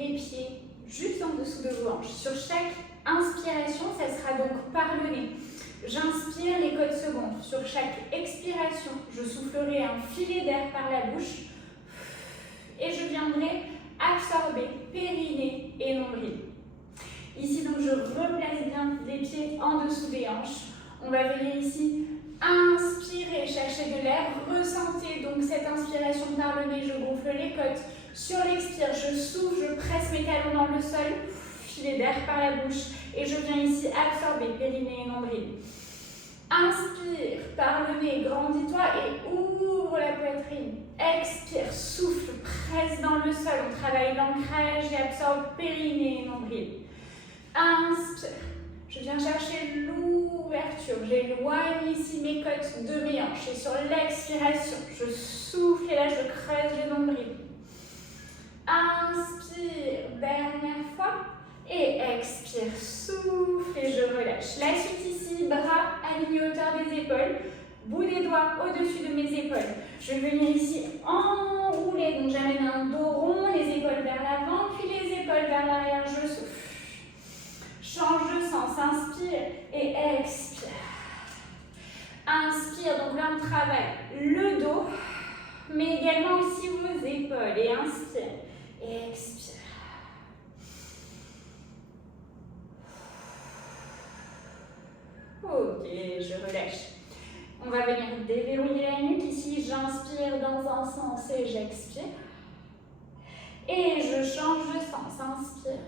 les pieds juste en dessous de vos hanches. Sur chaque inspiration, ça sera donc par le nez. J'inspire les côtes se gonflent. Sur chaque expiration, je soufflerai un filet d'air par la bouche et je viendrai absorber périnée et nombril. Ici, donc, je replace bien les pieds en dessous des hanches. On va venir ici inspirer, chercher de l'air. Ressentez donc cette inspiration par le nez, je gonfle les côtes. Sur l'expire, je souffle, je presse mes talons dans le sol. Filet d'air par la bouche. Et je viens ici absorber périnée et nombril. Inspire par le nez, grandis-toi et ouvre la poitrine. Expire, souffle, presse dans le sol. On travaille l'ancrage et absorbe périnée et nombril. Inspire, je viens chercher l'ouverture. J'éloigne ici mes côtes de mes hanches. Et sur l'expiration, je souffle et là je creuse le nombril. Inspire, dernière fois. Et expire, souffle et je relâche. La suite ici, bras alignés à hauteur des épaules. Bout des doigts au-dessus de mes épaules. Je vais venir ici enrouler. Donc j'amène un dos rond, les épaules vers l'avant, puis les épaules vers l'arrière. Je souffle. Change de sens. Inspire et expire. Inspire. Donc là, on travaille le dos, mais également aussi vos épaules. Et inspire et expire. Ok, je relâche. On va venir déverrouiller la nuque. Ici, j'inspire dans un sens et j'expire. Et je change de sens. Inspire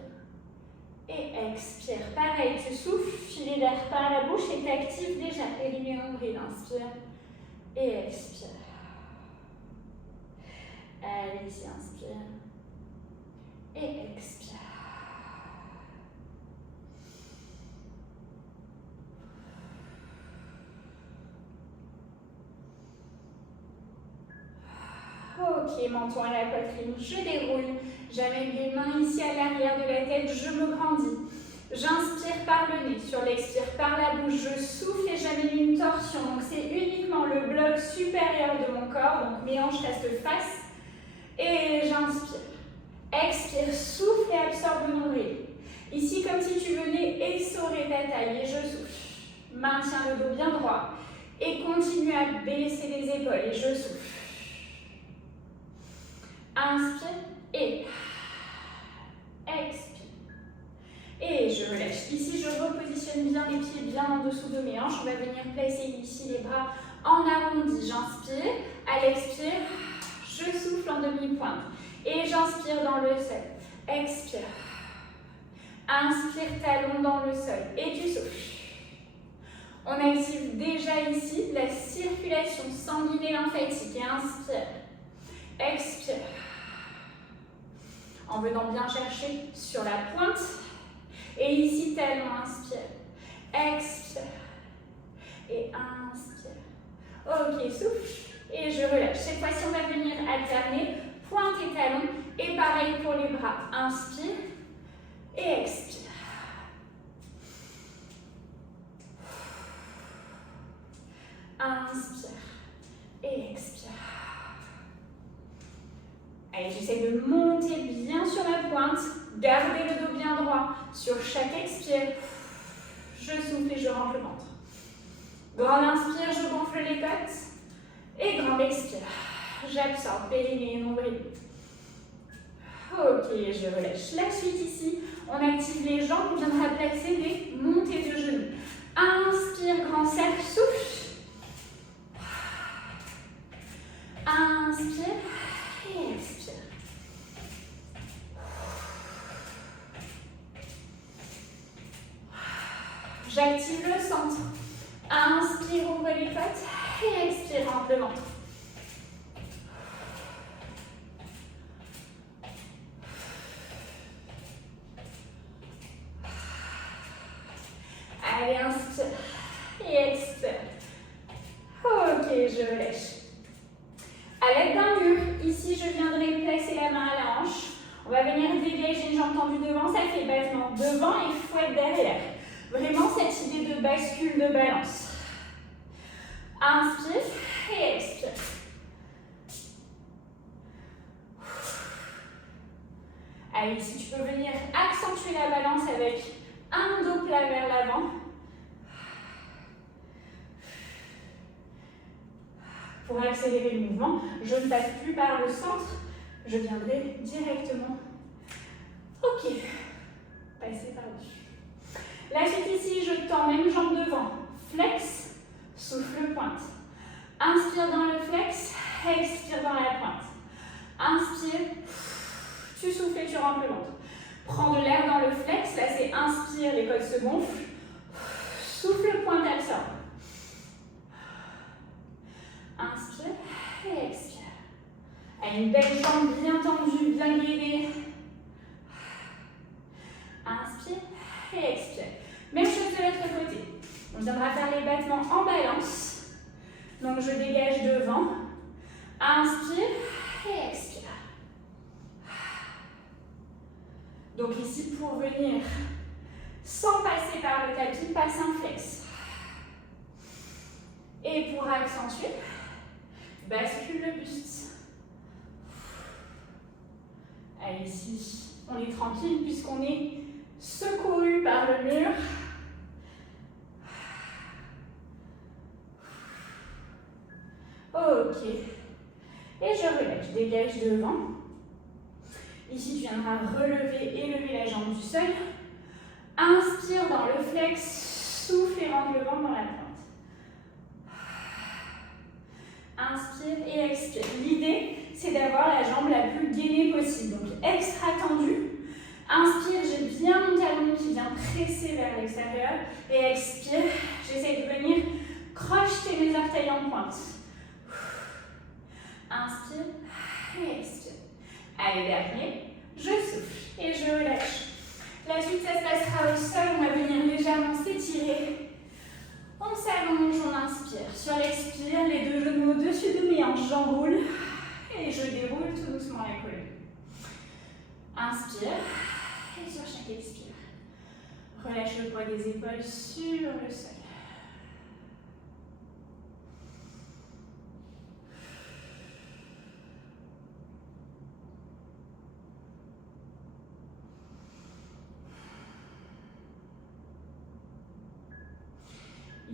et expire. Pareil, tu souffles, filet d'air par la bouche et tu actives déjà périnée nombril. Inspire et expire. Allez, ici, inspire et expire. Ok, menton à la poitrine, je déroule. J'amène les mains ici à l'arrière de la tête, je me grandis. J'inspire par le nez, sur l'expire par la bouche, je souffle et j'amène une torsion. Donc c'est uniquement le bloc supérieur de mon corps, donc mes hanches restent face. Et j'inspire. Expire, souffle et absorbe le nombril. Ici, comme si tu venais essorer ta taille et je souffle. Maintiens le dos bien droit et continue à baisser les épaules et je souffle. Inspire et expire. Et je relâche. Ici, je repositionne bien les pieds bien en dessous de mes hanches. On va venir placer ici les bras en arrondi. J'inspire. À l'expire, je souffle en demi-pointe. Et j'inspire dans le sol. Expire. Inspire, talon dans le sol. Et tu souffles. On active déjà ici la circulation sanguine et lymphatique. Et inspire. Expire. En venant bien chercher sur la pointe. Et ici, talon, inspire. Expire. Et inspire. Ok, souffle. Et je relâche. Cette fois-ci, on va venir alterner pointe et talon. Et pareil pour les bras. Inspire. Et expire. Inspire. Et expire. Allez, j'essaie de monter bien sur la pointe. Gardez le dos bien droit. Sur chaque expire, je souffle et je rentre le ventre. Grande inspire, je gonfle les côtes. Et grande expire. J'absorbe périnée et nombril. Ok, je relâche. La suite ici, on active les jambes. On viendra placer des montées de genoux. Inspire, grand cercle, souffle. Inspire et expire. J'active le centre. Inspire, ouvre les côtes. Et expire, rentre le ventre. Allez, inspire. Et expire. Ok, je relâche. À l'aide d'un mur, ici, je viendrai placer la main à la hanche. On va venir dégager une jambe tendue devant. Ça fait battement devant et fouette derrière. Vraiment cette idée de bascule, de balance. Inspire et expire. Allez, ici tu peux venir accentuer la balance avec un dos plat vers l'avant. Pour accélérer le mouvement, je ne passe plus par le centre, je viendrai directement. Ok, passer par-dessus. La suite ici, je tends même jambe devant. Flex, souffle, pointe. Inspire dans le flex, expire dans la pointe. Inspire, tu souffles et tu rentres le ventre. Prends de l'air dans le flex, là c'est inspire, les côtes se gonflent. Souffle, pointe, absorbe. Inspire et expire. Allez, une belle jambe bien tendue, bien gainée. Inspire et expire. Même chose de l'autre côté. On viendra faire les battements en balance. Donc je dégage devant. Inspire et expire. Donc ici, pour venir sans passer par le tapis, passe un flex. Et pour accentuer, bascule le buste. Allez, ici, on est tranquille puisqu'on est secouru par le mur. Ok. Et je relève, je dégage devant. Ici, tu viendras relever, élever la jambe du sol. Inspire dans le flex, souffle et rentre le ventre dans la pointe. Inspire et expire. L'idée, c'est d'avoir la jambe la plus gainée possible. Donc, extra tendue. Inspire, j'ai bien mon talon qui vient presser vers l'extérieur. Et expire, j'essaie de venir crocheter mes orteils en pointe. Inspire et expire. Allez, dernier, je souffle et je relâche. La suite, ça se passera au sol. On va venir légèrement s'étirer. On s'allonge, on inspire. Sur l'expire, les deux genoux au-dessus de mes hanches, j'enroule. Et je déroule tout doucement la colonne. Inspire. Et sur chaque expire, relâche le poids des épaules sur le sol.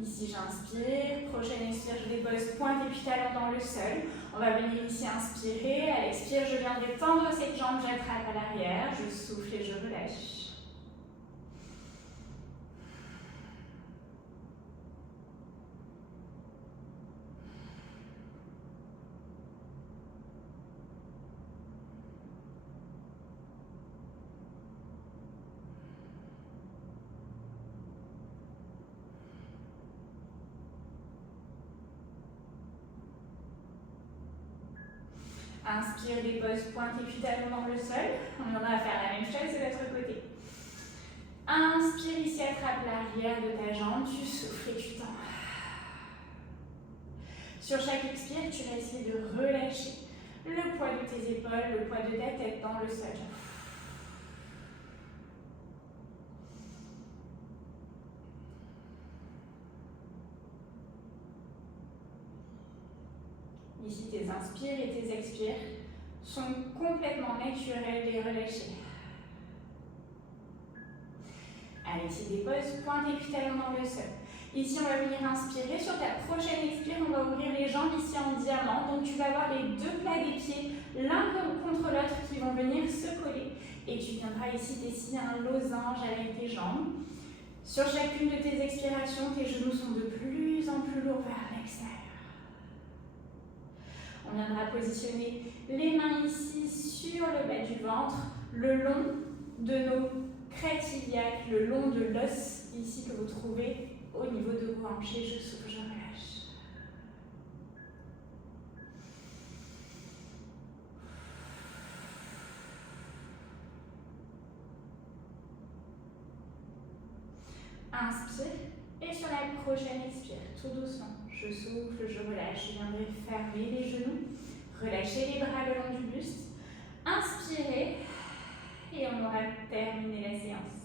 Ici, j'inspire. Prochaine expire, je dépose pointe et puis talon dans le sol. On va venir ici inspirer. À l'expire, je viendrai tendre cette jambe, j'attrape à l'arrière. Je souffle et je relâche. Inspire, dépose, pointe et puis talon dans le sol. On va faire la même chose de l'autre côté. Inspire, ici attrape l'arrière de ta jambe, tu souffles et tu tends. Sur chaque expire, tu vas essayer de relâcher le poids de tes épaules, le poids de ta tête dans le sol. Ici, tes inspires et tes expires sont complètement naturels et relâchés. Allez, ici, dépose, pointe et puis talon dans le sol. Ici, on va venir inspirer. Sur ta prochaine expire, on va ouvrir les jambes ici en diamant. Donc, tu vas avoir les deux plats des pieds l'un contre l'autre qui vont venir se coller. Et tu viendras ici dessiner un losange avec tes jambes. Sur chacune de tes expirations, tes genoux sont de plus en plus lourds vers l'extérieur. On viendra positionner les mains ici sur le bas du ventre, le long de nos crêtes iliaques, le long de l'os ici que vous trouvez au niveau de vos hanches. Et je souffle, je relâche. Inspire et sur la prochaine expire, tout doucement. Je souffle, je relâche, je viendrai fermer les genoux, relâcher les bras le long du buste. Inspirez et on aura terminé la séance.